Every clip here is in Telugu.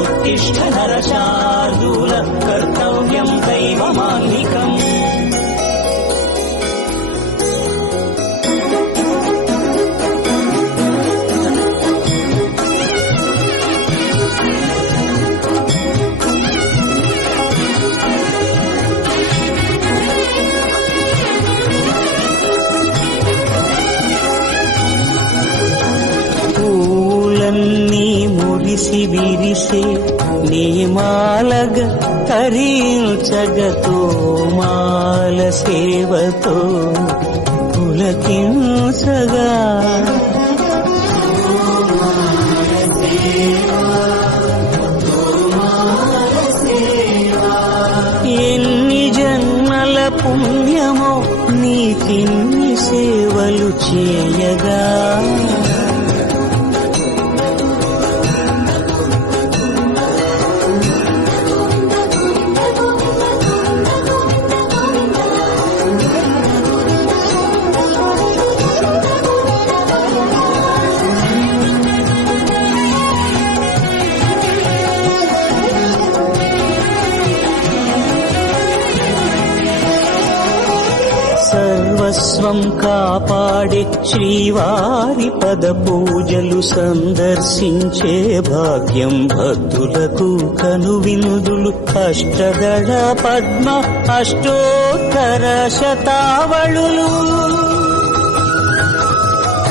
उत्तिष्ठ नरशार्दूल कर्तव्यम् दैवमाङ्गिकम् విరిసే నీమాలగ తరించగతో మాల సేవతో పులకించగా. ఎన్ని జన్మల పుణ్యమో నీకిన్ని సేవలు చేయగా. సర్వస్వం కాపాడే శ్రీవారి పద పూజలు సందర్శించే భాగ్యం భక్తులకు కనువినుదులు. అష్టదళ పద్మ అష్టోత్తర శతావళులు.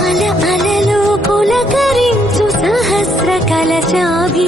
అల అలలు పులకరించు సహస్ర కలశాభిషేకమునా.